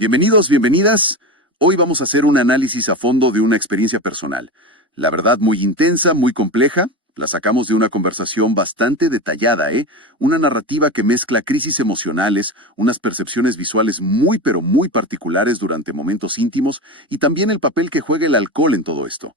Bienvenidos, bienvenidas. Hoy vamos a hacer un análisis a fondo de una experiencia personal. La verdad, muy intensa, muy compleja. La sacamos de una conversación bastante detallada, ¿eh? Una narrativa que mezcla crisis emocionales, unas percepciones visuales muy pero muy particulares durante momentos íntimos y también el papel que juega el alcohol en todo esto.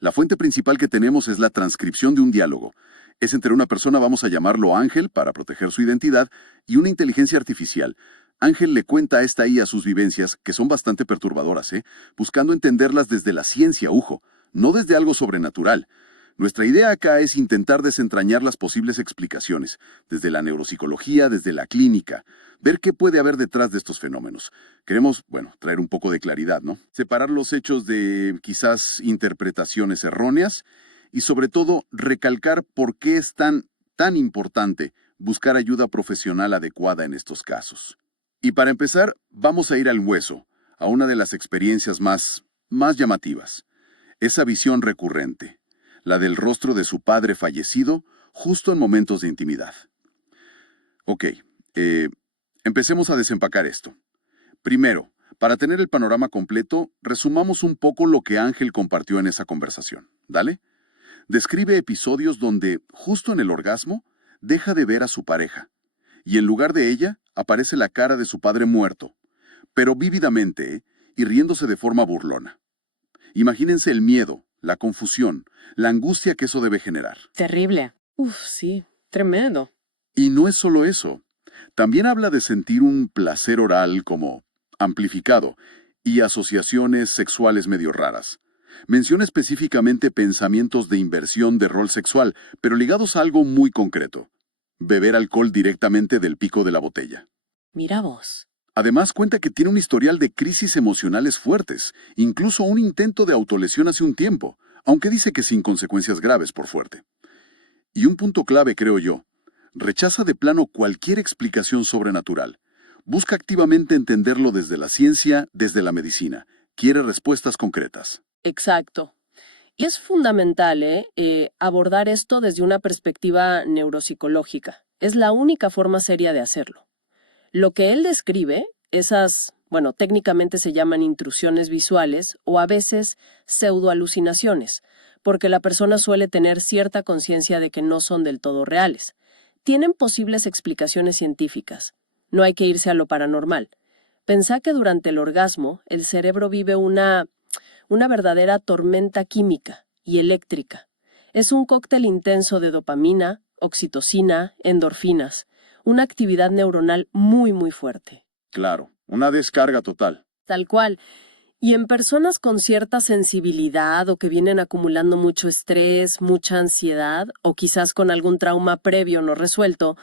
La fuente principal que tenemos es la transcripción de un diálogo. Es entre una persona, vamos a llamarlo Ángel, para proteger su identidad, y una inteligencia artificial. Ángel le cuenta a esta IA sus vivencias, que son bastante perturbadoras, buscando entenderlas desde la ciencia, ojo, no desde algo sobrenatural. Nuestra idea acá es intentar desentrañar las posibles explicaciones, desde la neuropsicología, desde la clínica, ver qué puede haber detrás de estos fenómenos. Queremos, traer un poco de claridad, ¿no? Separar los hechos de quizás interpretaciones erróneas y sobre todo recalcar por qué es tan importante buscar ayuda profesional adecuada en estos casos. Y para empezar, vamos a ir al hueso, a una de las experiencias más llamativas. Esa visión recurrente, la del rostro de su padre fallecido, justo en momentos de intimidad. Ok, empecemos a desempacar esto. Primero, para tener el panorama completo, resumamos un poco lo que Ángel compartió en esa conversación. ¿Dale? Describe episodios donde, justo en el orgasmo, deja de ver a su pareja, y en lugar de ella, aparece la cara de su padre muerto, pero vívidamente, y riéndose de forma burlona. Imagínense el miedo, la confusión, la angustia que eso debe generar. Terrible. Uf, sí, tremendo. Y no es solo eso. También habla de sentir un placer oral como amplificado y asociaciones sexuales medio raras. Menciona específicamente pensamientos de inversión de rol sexual, pero ligados a algo muy concreto. Beber alcohol directamente del pico de la botella. Mira vos. Además, cuenta que tiene un historial de crisis emocionales fuertes, incluso un intento de autolesión hace un tiempo, aunque dice que sin consecuencias graves, por suerte. Y un punto clave, creo yo, rechaza de plano cualquier explicación sobrenatural. Busca activamente entenderlo desde la ciencia, desde la medicina. Quiere respuestas concretas. Exacto. Y es fundamental, abordar esto desde una perspectiva neuropsicológica. Es la única forma seria de hacerlo. Lo que él describe, técnicamente se llaman intrusiones visuales o a veces pseudoalucinaciones, porque la persona suele tener cierta conciencia de que no son del todo reales. Tienen posibles explicaciones científicas. No hay que irse a lo paranormal. Pensá que durante el orgasmo, el cerebro vive una verdadera tormenta química y eléctrica. Es un cóctel intenso de dopamina, oxitocina, endorfinas, una actividad neuronal muy, muy fuerte. Claro, una descarga total. Tal cual. Y en personas con cierta sensibilidad o que vienen acumulando mucho estrés, mucha ansiedad o quizás con algún trauma previo no resuelto,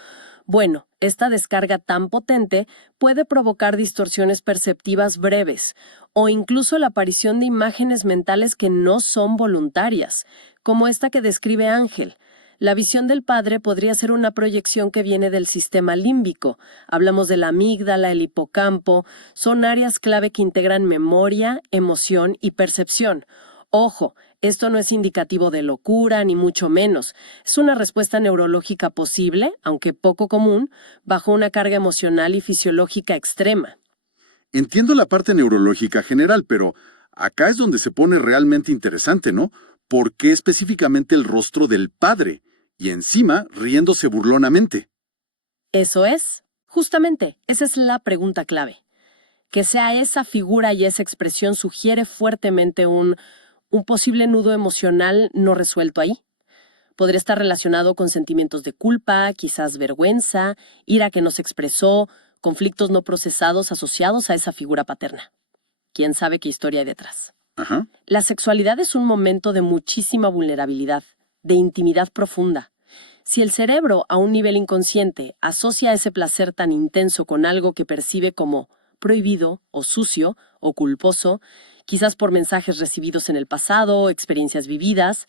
esta descarga tan potente puede provocar distorsiones perceptivas breves o incluso la aparición de imágenes mentales que no son voluntarias, como esta que describe Ángel. La visión del padre podría ser una proyección que viene del sistema límbico. Hablamos de la amígdala, el hipocampo. Son áreas clave que integran memoria, emoción y percepción. Ojo, esto no es indicativo de locura, ni mucho menos. Es una respuesta neurológica posible, aunque poco común, bajo una carga emocional y fisiológica extrema. Entiendo la parte neurológica general, pero acá es donde se pone realmente interesante, ¿no? ¿Por qué específicamente el rostro del padre? Y encima riéndose burlonamente. Eso es. Justamente, esa es la pregunta clave. Que sea esa figura y esa expresión sugiere fuertemente un posible nudo emocional no resuelto ahí. Podría estar relacionado con sentimientos de culpa, quizás vergüenza, ira que no se expresó, conflictos no procesados asociados a esa figura paterna. ¿Quién sabe qué historia hay detrás? Ajá. La sexualidad es un momento de muchísima vulnerabilidad, de intimidad profunda. Si el cerebro, a un nivel inconsciente, asocia ese placer tan intenso con algo que percibe como prohibido, o sucio, o culposo, quizás por mensajes recibidos en el pasado, experiencias vividas,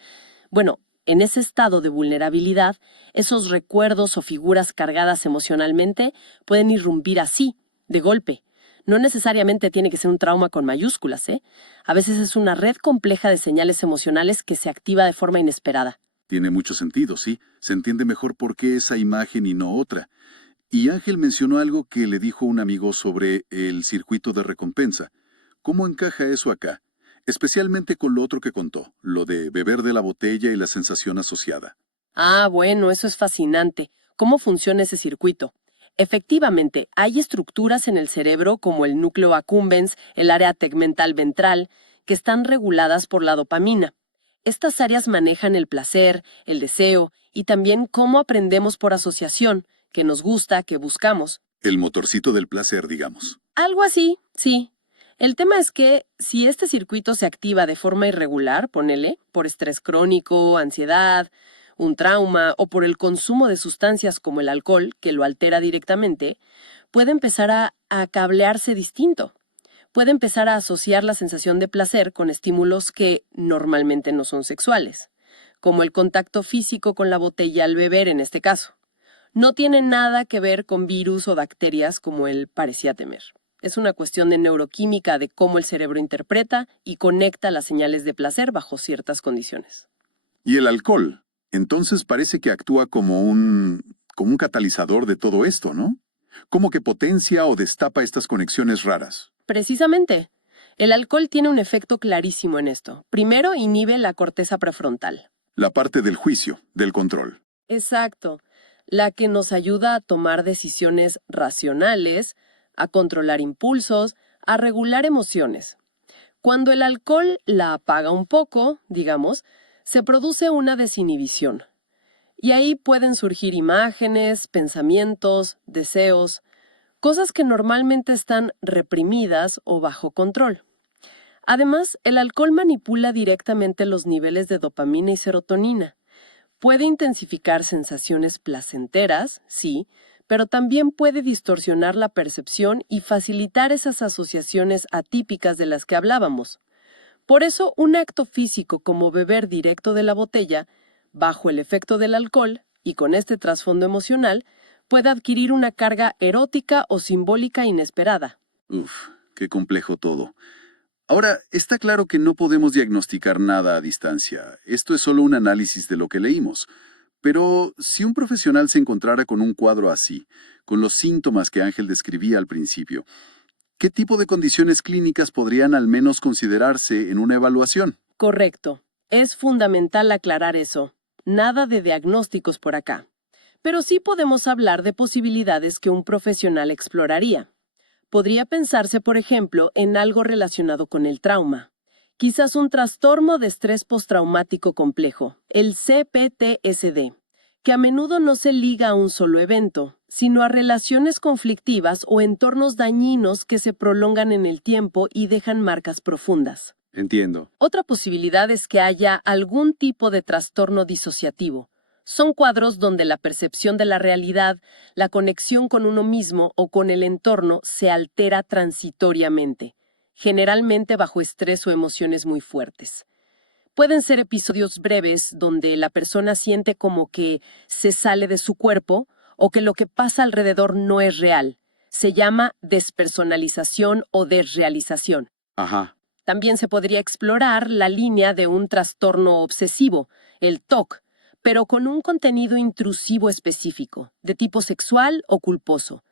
en ese estado de vulnerabilidad, esos recuerdos o figuras cargadas emocionalmente pueden irrumpir así, de golpe. No necesariamente tiene que ser un trauma con mayúsculas, ¿eh? A veces es una red compleja de señales emocionales que se activa de forma inesperada. Tiene mucho sentido, sí. Se entiende mejor por qué esa imagen y no otra. Y Ángel mencionó algo que le dijo un amigo sobre el circuito de recompensa. ¿Cómo encaja eso acá? Especialmente con lo otro que contó, lo de beber de la botella y la sensación asociada. Ah, bueno, eso es fascinante. ¿Cómo funciona ese circuito? Efectivamente, hay estructuras en el cerebro como el núcleo accumbens, el área tegmental ventral, que están reguladas por la dopamina. Estas áreas manejan el placer, el deseo y también cómo aprendemos por asociación, que nos gusta, que buscamos. El motorcito del placer, digamos. Algo así, sí. El tema es que si este circuito se activa de forma irregular, ponele, por estrés crónico, ansiedad, un trauma o por el consumo de sustancias como el alcohol, que lo altera directamente, puede empezar a cablearse distinto. Puede empezar a asociar la sensación de placer con estímulos que normalmente no son sexuales, como el contacto físico con la botella al beber en este caso. No tiene nada que ver con virus o bacterias como él parecía temer. Es una cuestión de neuroquímica de cómo el cerebro interpreta y conecta las señales de placer bajo ciertas condiciones. Y el alcohol, entonces parece que actúa como un catalizador de todo esto, ¿no? Como que potencia o destapa estas conexiones raras. Precisamente, el alcohol tiene un efecto clarísimo en esto. Primero, inhibe la corteza prefrontal. La parte del juicio, del control. Exacto, la que nos ayuda a tomar decisiones racionales, a controlar impulsos, a regular emociones. Cuando el alcohol la apaga un poco, digamos, se produce una desinhibición. Y ahí pueden surgir imágenes, pensamientos, deseos, cosas que normalmente están reprimidas o bajo control. Además, el alcohol manipula directamente los niveles de dopamina y serotonina. Puede intensificar sensaciones placenteras, sí, pero también puede distorsionar la percepción y facilitar esas asociaciones atípicas de las que hablábamos. Por eso, un acto físico como beber directo de la botella, bajo el efecto del alcohol y con este trasfondo emocional, puede adquirir una carga erótica o simbólica inesperada. Uf, qué complejo todo. Ahora, está claro que no podemos diagnosticar nada a distancia. Esto es solo un análisis de lo que leímos. Pero si un profesional se encontrara con un cuadro así, con los síntomas que Ángel describía al principio, ¿qué tipo de condiciones clínicas podrían al menos considerarse en una evaluación? Correcto. Es fundamental aclarar eso. Nada de diagnósticos por acá. Pero sí podemos hablar de posibilidades que un profesional exploraría. Podría pensarse, por ejemplo, en algo relacionado con el trauma. Quizás un trastorno de estrés postraumático complejo, el CPTSD, que a menudo no se liga a un solo evento, sino a relaciones conflictivas o entornos dañinos que se prolongan en el tiempo y dejan marcas profundas. Entiendo. Otra posibilidad es que haya algún tipo de trastorno disociativo. Son cuadros donde la percepción de la realidad, la conexión con uno mismo o con el entorno se altera transitoriamente, generalmente bajo estrés o emociones muy fuertes. Pueden ser episodios breves donde la persona siente como que se sale de su cuerpo o que lo que pasa alrededor no es real. Se llama despersonalización o desrealización. Ajá. También se podría explorar la línea de un trastorno obsesivo, el TOC, pero con un contenido intrusivo específico, de tipo sexual o culposo.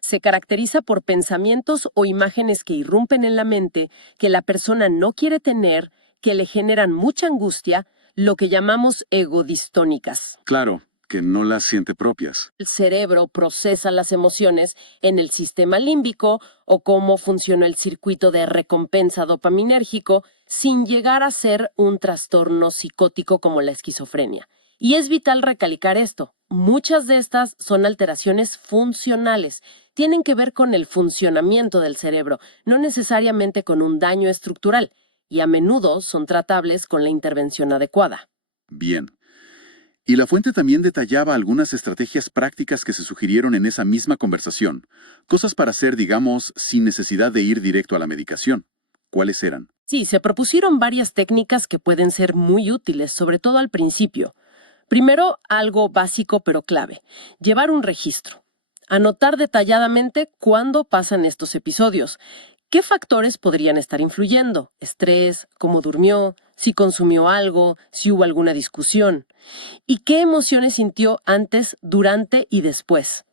Se caracteriza por pensamientos o imágenes que irrumpen en la mente, que la persona no quiere tener, que le generan mucha angustia, lo que llamamos egodistónicas. Claro, que no las siente propias. El cerebro procesa las emociones en el sistema límbico o cómo funciona el circuito de recompensa dopaminérgico sin llegar a ser un trastorno psicótico como la esquizofrenia. Y es vital recalcar esto. Muchas de estas son alteraciones funcionales. Tienen que ver con el funcionamiento del cerebro, no necesariamente con un daño estructural, y a menudo son tratables con la intervención adecuada. Bien. Y la fuente también detallaba algunas estrategias prácticas que se sugirieron en esa misma conversación. Cosas para hacer, digamos, sin necesidad de ir directo a la medicación. ¿Cuáles eran? Sí, se propusieron varias técnicas que pueden ser muy útiles, sobre todo al principio. Primero, algo básico pero clave, llevar un registro. Anotar detalladamente cuándo pasan estos episodios. ¿Qué factores podrían estar influyendo? Estrés, cómo durmió, si consumió algo, si hubo alguna discusión. ¿Y qué emociones sintió antes, durante y después?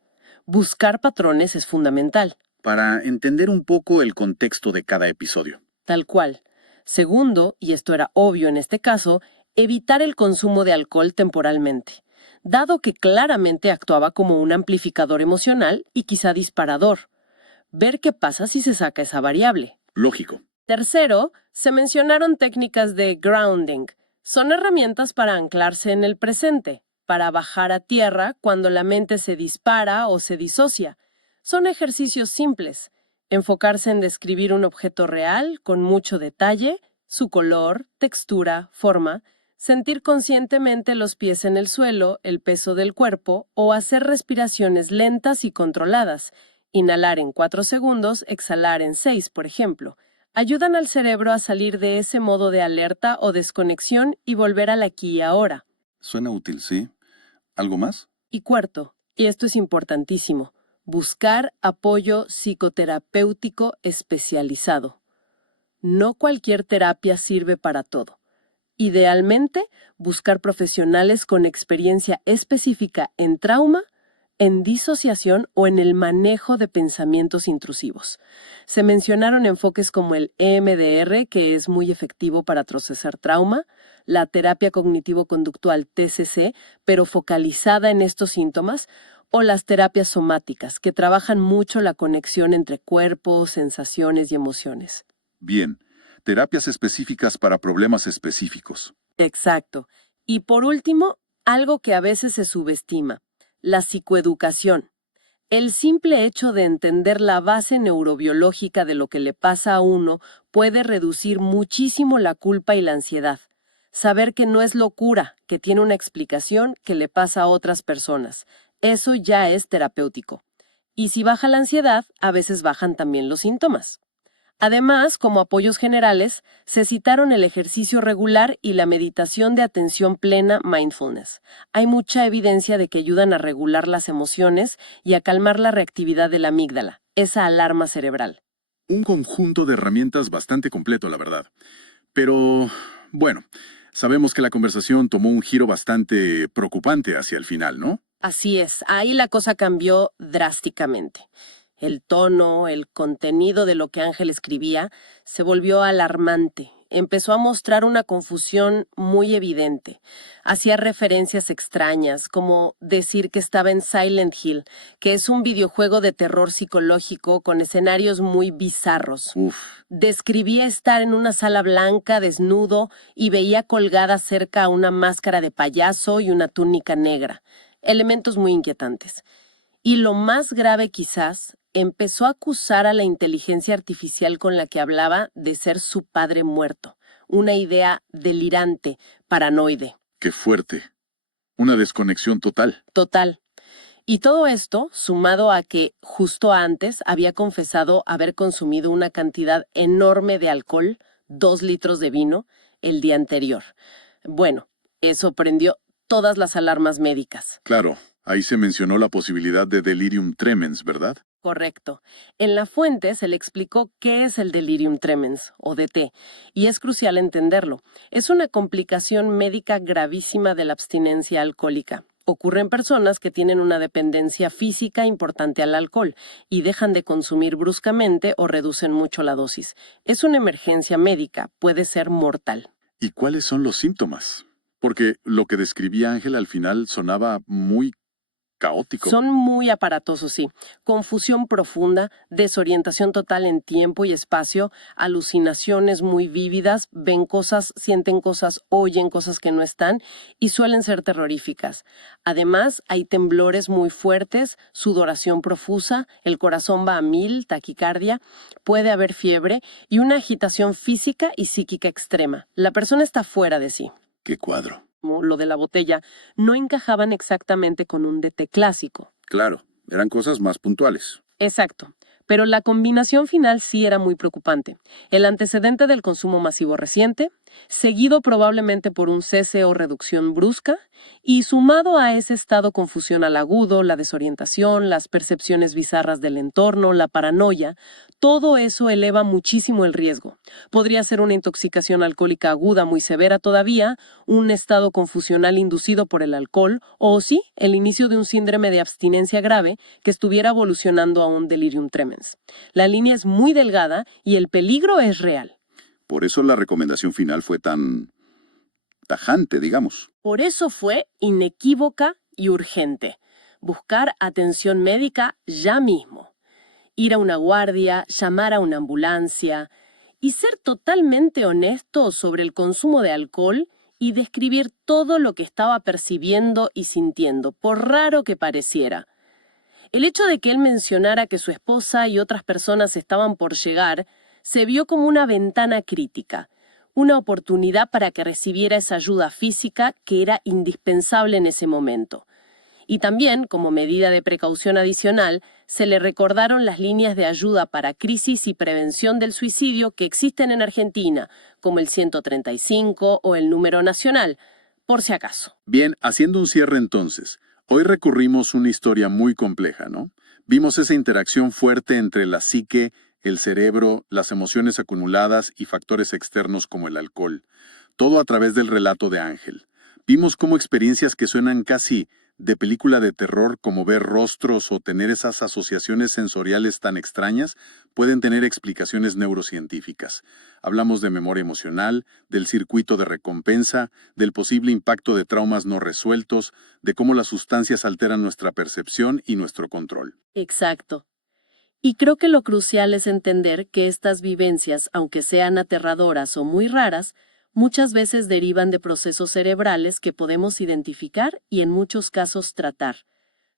Buscar patrones es fundamental. Para entender un poco el contexto de cada episodio. Tal cual. Segundo, y esto era obvio en este caso, evitar el consumo de alcohol temporalmente, dado que claramente actuaba como un amplificador emocional y quizá disparador. Ver qué pasa si se saca esa variable. Lógico. Tercero, se mencionaron técnicas de grounding. Son herramientas para anclarse en el presente, para bajar a tierra cuando la mente se dispara o se disocia. Son ejercicios simples. Enfocarse en describir un objeto real con mucho detalle, su color, textura, forma, sentir conscientemente los pies en el suelo, el peso del cuerpo o hacer respiraciones lentas y controladas. Inhalar en 4 segundos, exhalar en 6, por ejemplo. Ayudan al cerebro a salir de ese modo de alerta o desconexión y volver al aquí y ahora. Suena útil, ¿sí? ¿Algo más? Y cuarto, y esto es importantísimo, buscar apoyo psicoterapéutico especializado. No cualquier terapia sirve para todo. Idealmente, buscar profesionales con experiencia específica en trauma, en disociación o en el manejo de pensamientos intrusivos. Se mencionaron enfoques como el EMDR, que es muy efectivo para procesar trauma, la terapia cognitivo-conductual TCC, pero focalizada en estos síntomas, o las terapias somáticas, que trabajan mucho la conexión entre cuerpo, sensaciones y emociones. Bien. Terapias específicas para problemas específicos. Exacto. Y por último, algo que a veces se subestima, la psicoeducación. El simple hecho de entender la base neurobiológica de lo que le pasa a uno puede reducir muchísimo la culpa y la ansiedad. Saber que no es locura, que tiene una explicación que le pasa a otras personas. Eso ya es terapéutico. Y si baja la ansiedad, a veces bajan también los síntomas. Además, como apoyos generales, se citaron el ejercicio regular y la meditación de atención plena mindfulness. Hay mucha evidencia de que ayudan a regular las emociones y a calmar la reactividad de la amígdala, esa alarma cerebral. Un conjunto de herramientas bastante completo, la verdad. Pero, bueno, sabemos que la conversación tomó un giro bastante preocupante hacia el final, ¿no? Así es, ahí la cosa cambió drásticamente. El tono, el contenido de lo que Ángel escribía se volvió alarmante. Empezó a mostrar una confusión muy evidente. Hacía referencias extrañas, como decir que estaba en Silent Hill, que es un videojuego de terror psicológico con escenarios muy bizarros. Describía estar en una sala blanca, desnudo, y veía colgada cerca una máscara de payaso y una túnica negra. Elementos muy inquietantes. Y lo más grave quizás, empezó a acusar a la inteligencia artificial con la que hablaba de ser su padre muerto. Una idea delirante, paranoide. ¡Qué fuerte! Una desconexión total. Total. Y todo esto, sumado a que justo antes había confesado haber consumido una cantidad enorme de alcohol, 2 litros de vino, el día anterior. Bueno, eso prendió todas las alarmas médicas. Claro, ahí se mencionó la posibilidad de delirium tremens, ¿verdad? Correcto. En la fuente se le explicó qué es el delirium tremens, o DT, y es crucial entenderlo. Es una complicación médica gravísima de la abstinencia alcohólica. Ocurre en personas que tienen una dependencia física importante al alcohol y dejan de consumir bruscamente o reducen mucho la dosis. Es una emergencia médica, puede ser mortal. ¿Y cuáles son los síntomas? Porque lo que describía Ángel al final sonaba muy caótico. Son muy aparatosos, sí. Confusión profunda, desorientación total en tiempo y espacio, alucinaciones muy vívidas, ven cosas, sienten cosas, oyen cosas que no están y suelen ser terroríficas. Además, hay temblores muy fuertes, sudoración profusa, el corazón va a 1000, taquicardia, puede haber fiebre y una agitación física y psíquica extrema. La persona está fuera de sí. ¡Qué cuadro! Lo de la botella, no encajaban exactamente con un DT clásico. Claro, eran cosas más puntuales. Exacto, pero la combinación final sí era muy preocupante. El antecedente del consumo masivo reciente, seguido probablemente por un cese o reducción brusca, y sumado a ese estado confusional agudo, la desorientación, las percepciones bizarras del entorno, la paranoia, todo eso eleva muchísimo el riesgo. Podría ser una intoxicación alcohólica aguda muy severa todavía, un estado confusional inducido por el alcohol, o sí, el inicio de un síndrome de abstinencia grave que estuviera evolucionando a un delirium tremens. La línea es muy delgada y el peligro es real. Por eso la recomendación final fue tan tajante, digamos. Por eso fue inequívoca y urgente. Buscar atención médica ya mismo. Ir a una guardia, llamar a una ambulancia y ser totalmente honesto sobre el consumo de alcohol y describir todo lo que estaba percibiendo y sintiendo, por raro que pareciera. El hecho de que él mencionara que su esposa y otras personas estaban por llegar se vio como una ventana crítica, una oportunidad para que recibiera esa ayuda física que era indispensable en ese momento. Y también, como medida de precaución adicional, se le recordaron las líneas de ayuda para crisis y prevención del suicidio que existen en Argentina, como el 135 o el número nacional, por si acaso. Bien, haciendo un cierre entonces, hoy recurrimos una historia muy compleja, ¿no? Vimos esa interacción fuerte entre la psique, el cerebro, las emociones acumuladas y factores externos como el alcohol. Todo a través del relato de Ángel. Vimos cómo experiencias que suenan casi de película de terror, como ver rostros o tener esas asociaciones sensoriales tan extrañas, pueden tener explicaciones neurocientíficas. Hablamos de memoria emocional, del circuito de recompensa, del posible impacto de traumas no resueltos, de cómo las sustancias alteran nuestra percepción y nuestro control. Exacto. Y creo que lo crucial es entender que estas vivencias, aunque sean aterradoras o muy raras, muchas veces derivan de procesos cerebrales que podemos identificar y en muchos casos tratar.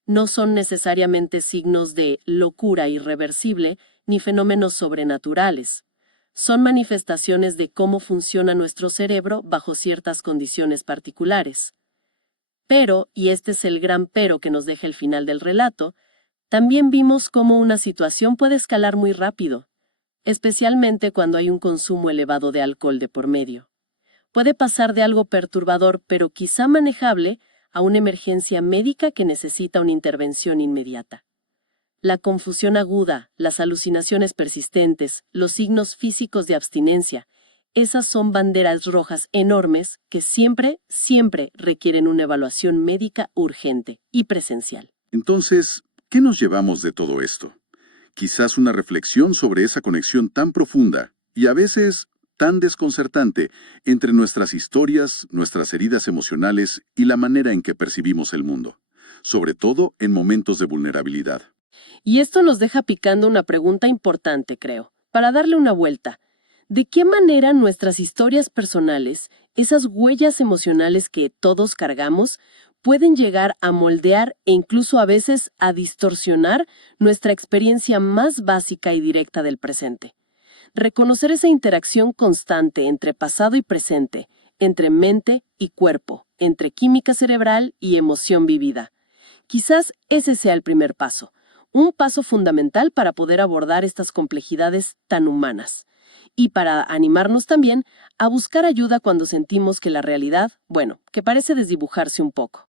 No son necesariamente signos de locura irreversible ni fenómenos sobrenaturales. Son manifestaciones de cómo funciona nuestro cerebro bajo ciertas condiciones particulares. Pero, y este es el gran pero que nos deja el final del relato, también vimos cómo una situación puede escalar muy rápido, especialmente cuando hay un consumo elevado de alcohol de por medio. Puede pasar de algo perturbador, pero quizá manejable, a una emergencia médica que necesita una intervención inmediata. La confusión aguda, las alucinaciones persistentes, los signos físicos de abstinencia, esas son banderas rojas enormes que siempre requieren una evaluación médica urgente y presencial. Entonces, ¿qué nos llevamos de todo esto? Quizás una reflexión sobre esa conexión tan profunda y a veces tan desconcertante entre nuestras historias, nuestras heridas emocionales y la manera en que percibimos el mundo, sobre todo en momentos de vulnerabilidad. Y esto nos deja picando una pregunta importante, creo, para darle una vuelta. ¿De qué manera nuestras historias personales, esas huellas emocionales que todos cargamos, pueden llegar a moldear e incluso a veces a distorsionar nuestra experiencia más básica y directa del presente? Reconocer esa interacción constante entre pasado y presente, entre mente y cuerpo, entre química cerebral y emoción vivida. Quizás ese sea el primer paso, un paso fundamental para poder abordar estas complejidades tan humanas. Y para animarnos también a buscar ayuda cuando sentimos que la realidad, que parece desdibujarse un poco.